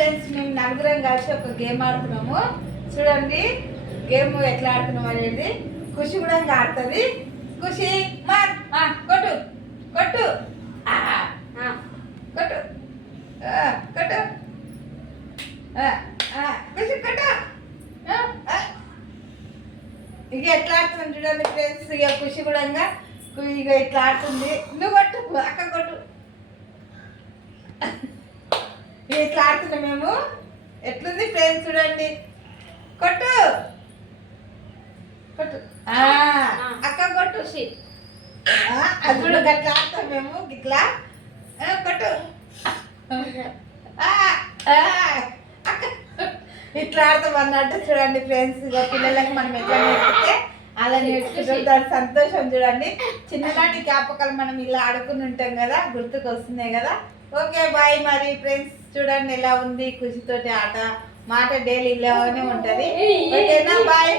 Friends, మేము నలుగురం కలిసి ఒక గేమ్ ఆడుతున్నాము. చూడండి గేమ్ ఎట్లా ఆడుతున్నాం అనేది. ఖుషి కూడా ఆడుతుంది. ఖుషి కొట్టు కొట్టు కొట్టు కొట్టు ఖుషి కొట్టు. ఇక ఎట్లా ఆడుతుంది చూడండి ఫ్రెండ్స్. ఇక ఖుషి కూడా ఇక ఇట్లా ఆడుతుంది. నువ్వు కొట్టు, అక్క కొట్టు. ఇట్లా ఆడుతున్నాం మేము. ఎట్లుంది ఫ్రెండ్స్ చూడండి. కొట్టు కొట్టు అక్క కొట్టు. అది కూడా గట్లా ఆడతాం మేము. ఇట్లా కొట్టు ఇట్లా ఆడతాం అన్నట్టు చూడండి ఫ్రెండ్స్. ఇక పిల్లలకి మనం ఎట్లా నేర్పితే అలా నేర్చుకుంటాం. దాని సంతోషం చూడండి. చిన్ననాటి జ్ఞాపకాలు మనం ఇలా ఆడుకుని ఉంటాం కదా, గుర్తుకు వస్తున్నాయి కదా. ఓకే బాయ్ మరి ఫ్రెండ్స్. చూడండి ఎలా ఉంది ఖుషితోటి ఆట. మాట డైలీ ఇలానే ఉంటది. ఓకేనా? బాయ్.